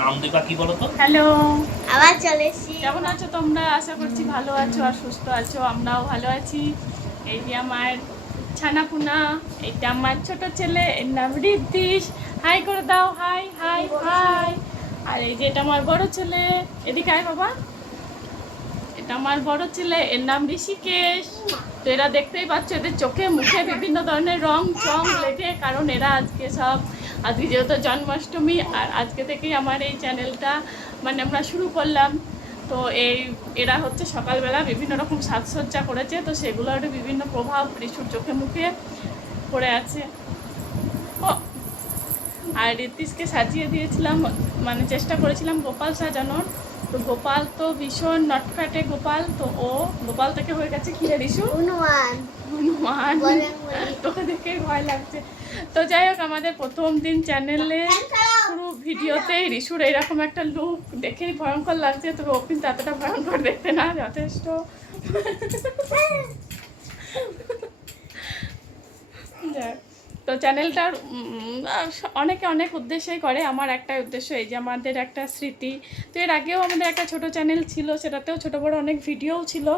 নাম দিবা কি বলো তো? হ্যালো, আবার চলে এসেছি। কেমন আছো তোমরা? আশা করছি ভালো আছো আর সুস্থ আছো। আমরাও ভালো আছি। এই যে আমার ছানাপুনা, এটা আমার ছোট ছেলে, এর নাম ঋদ্ধিশ। হাই করে দাও, হাই হাই হাই। আর এই যে এটা আমার বড় ছেলে, এদিকে আয় বাবা। এটা আমার বড় ছেলে, এর নাম ঋষিকেশ। তো এরা দেখতেই পাচ্ছ, এদের চোখে মুখে বিভিন্ন ধরনের রং চং লেগে, কারণ এরা আজকে যেহেতু জন্মাষ্টমী, আর আজকে থেকেই আমার এই চ্যানেলটা মানে আমরা শুরু করলাম। তো এরা হচ্ছে সকালবেলা বিভিন্ন রকম সাজসজ্জা করেছে, তো সেগুলোর বিভিন্ন প্রভাব ঋষুর চোখে মুখে পড়ে আছে। ও, আর ঋত্বিশকে সাজিয়ে দিয়েছিলাম, মানে চেষ্টা করেছিলাম গোপাল সাজানোর। তো গোপাল তো ভীষণ নটফ্যাটে গোপাল, তো ও গোপাল থেকে হয়ে গেছে কি রে ঋষু? হনুমান। তোকে দেখেই ভয় লাগছে। তো যাই হোক, আমাদের প্রথম দিন চ্যানেলে পুরো ভিডিওতেই ঋষুর এইরকম একটা লুক দেখেই ভয়ঙ্কর লাগছে। তবে ও কিন্তু এতটা ভয়ঙ্কর দেখতে না, যথেষ্ট। যাক, তো চ্যানেলটার অনেকে অনেক উদ্দেশ্যেই করে। আমার একটাই উদ্দেশ্য, এই যে আমাদের একটা স্মৃতি। তো এর আগেও আমাদের একটা ছোট চ্যানেল ছিল, সেটাতেও ছোটো বড়ো অনেক ভিডিওও ছিল।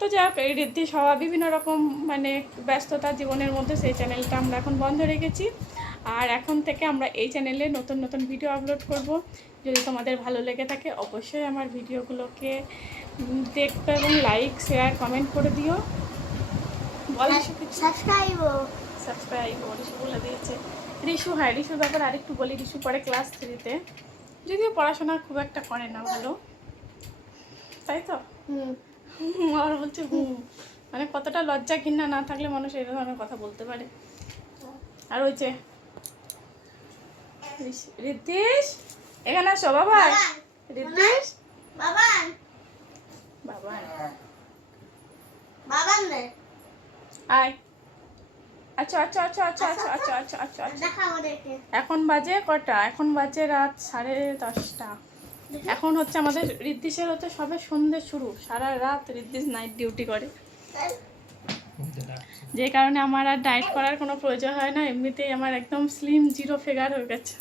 তো যাক, এই ঋদ্ধি হওয়া বিভিন্ন রকম মানে ব্যস্ততা জীবনের মধ্যে সেই চ্যানেলটা আমরা এখন বন্ধ রেখেছি। আর এখন থেকে আমরা এই চ্যানেলে নতুন নতুন ভিডিও আপলোড করব। যদি তোমাদের ভালো লেগে থাকে অবশ্যই আমার ভিডিওগুলোকে দেখবে এবং লাইক শেয়ার কমেন্ট করে দিও। সাবস্ক্রাইব ঋষু বলে দিয়েছে। ঋষু, হ্যাঁ ঋষুর ব্যাপারে আরেকটু বলি। ঋষু পড়ে ক্লাস 3-তে, যদিও পড়াশোনা খুব একটা করে না ভালো, তাই তো? আর বলছে মানে কতটা লজ্জা ঘৃণা না থাকলে মানুষ এই ধরনের কথা বলতে পারে। আর ওই যে ঋদ্ধিশ, এখানে আসো বাবা। ঋদ্ধিশ, বাবা আয়। আচ্ছা আচ্ছা আচ্ছা আচ্ছা আচ্ছা আচ্ছা আচ্ছা আচ্ছা আচ্ছা। এখন বাজে কটা? এখন বাজে রাত 10:30। এখন হচ্ছে আমাদের ঋদ্ধিশের হচ্ছে সবে সন্ধ্যে শুরু। সারা রাত ঋদ্ধিশ নাইট ডিউটি করে, যে কারণে আমার আর ডায়েট করার কোনো প্রয়োজন হয় না। এমনিতেই আমার একদম স্লিম জিরো ফিগার হয়ে গেছে।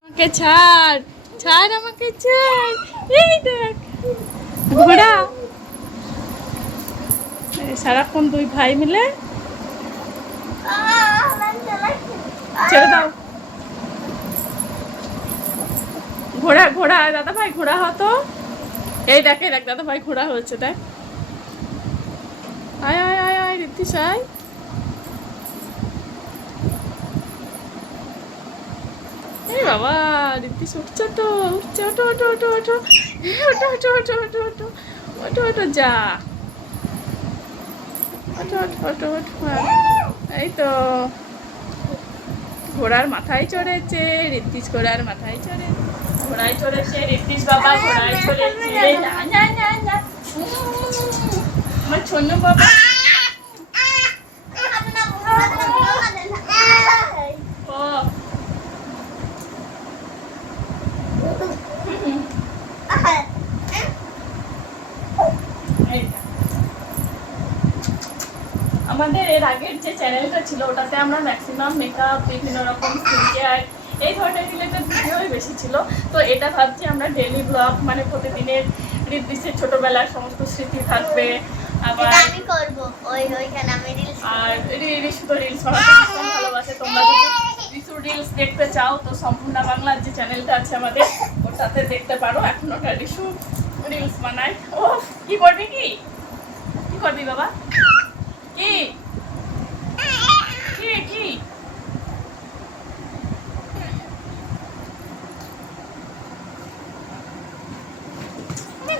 আমাকে ছাড়, ছাড় আমাকে ছাড়। এই দেখ ঘোড়া, সারাক্ষণ দুই ভাই মিলে। ছেড়ে দাও। ঘোড়া ঘোড়া দাদা ভাই, ঘোড়া হতো। এই দেখে দেখ দাদা ভাই ঘোড়া হচ্ছে, দেখ। আয় আয় আয় আয় ঋদ্ধিশ আয়। এই বাবা, ঋদ্ধিশ উঠছে তো, উঠছে। ওঠো ওঠো ওঠো ওঠো ওঠো ওঠো ওঠো ওঠো ওঠো ওঠো ওঠো যা। ওঠো ওঠো ওঠো ওঠো। এই তো ঘোড়ার মাথায় চড়েছে ঋদ্ধিশ, ঘোড়ার মাথায় চড়ে, ঘোড়ায় চড়েছে ঋদ্ধিশ বাবা, ঘোড়ায় চড়েছে। না না না না, আমার ছোট বাবা। আমাদের এর আগের যে চ্যানেলটা ছিল ওটাতে আমরা ম্যাক্সিমাম মেকআপ, বিভিন্ন রকম স্কিন কেয়ার, এই ধরনের রিলেটেড ভিডিওই বেশি ছিল। তো এটা ভাবছি আমরা ডেইলি ব্লগ, মানে প্রতিদিনের ঋদ্ধিশের ছোটবেলার সমস্ত স্মৃতি থাকবে। আবার আমি করব ওইখানে আমি রিলস। আর ঋষু তো রিলস বানাতে ভীষণ ভালোবাসে। তোমরা যদি ঋষুর রিলস দেখতে চাও তো সম্পূর্ণ বাংলার যে চ্যানেলটা আছে আমাদের, ওটাতে দেখতে পারো। এখন ওটা ঋষু রিলস বানায়। ও কি করবি, কি কি করবি বাবা? কি কি কি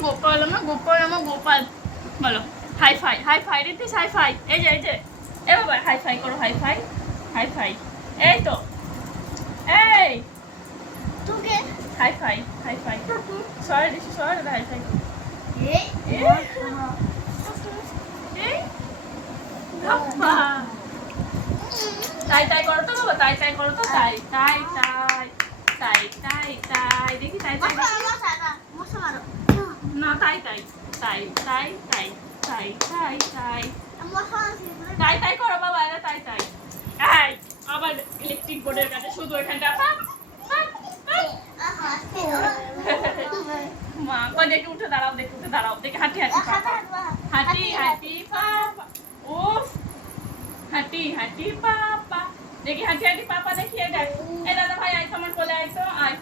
গোপাল, আমার গোপাল, আমার গোপাল। বলো high five, high five Riddhish, high five. এই যে এই যে এ বাবা, হাই ফাই করো, হাই ফাই, হাই ফাই। এই তো, এই তোকে হাই ফাই, হাই ফাই। সর ঋষু সর, হাই ফাই। তাই তাই করো তো বাবা, তাই তাই করো তো, তাই তাই তাই তাই তাই তাই। দেখি তাই তাই, না তাই তাই তাই তাই তাই তাই তাই তাই তাই তাই করো বাবা, তাই তাই। এই আবার ইলেকট্রিক বোর্ডের কাছে শুধু এখানটা দেখে উঠে দাঁড়াও, দেখে উঠে দাঁড়াও, দেখে হাঁটি হাঁটি পাপা, হাঁটি হাঁটি পাপা, উফ, হাঁটি হাঁটি পাপা, দেখি হাঁটি হাঁটি পাপা, দেখি এই দেখ, এই দাদা ভাই আয় তো আমার কোলে, আয় তো, আয়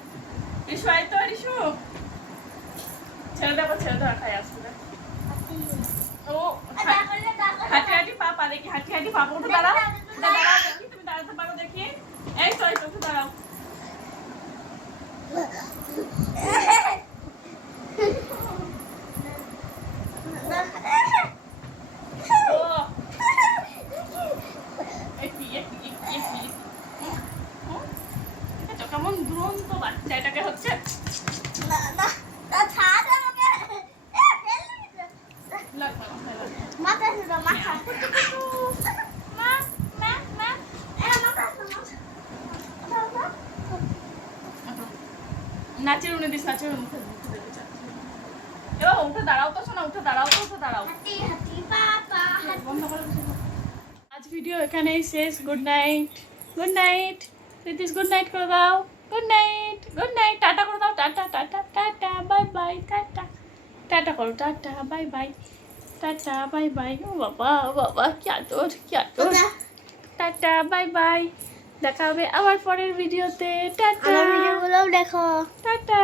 রিশু, আয় তো রিশু, ছেড়ে দেবো, ছেড়ে দেবো, খাই আসতে দেখ। ও হাঁটি হাঁটি পাপা, দেখি হাঁটি হাঁটি পাপা, উঠে দাঁড়াও, উঠে দাঁড়াও, দেখি তুমি দাঁড়াতে পারো, দেখি, এই তো উঠে দাঁড়াও। ও একটি একটি একটি একটি এটা কেমন দুরন্ত বাচ্চা, এটাকে হচ্ছে লাগবে না, নাচের উনি দিস, নাচের উনি উঠে দাঁড়াও তো, শোনা উঠে দাঁড়াও তো, উঠে দাঁড়াও, বন্ধ করে দিস। আজ ভিডিও এখানেই শেষ। Good night, good night Ritish, good night করে দাও, good night, good night, tata করে দাও, tata tata tata bye bye, tata tata করো, tata bye bye, tata bye bye. ও বাবা, ও বাবা, কি আদর, কি আদর, টাটা বাই বাই, দেখা হবে আবার পরের ভিডিওতে, টাটা আমার ভিডিওগুলোও দেখো। টাটা।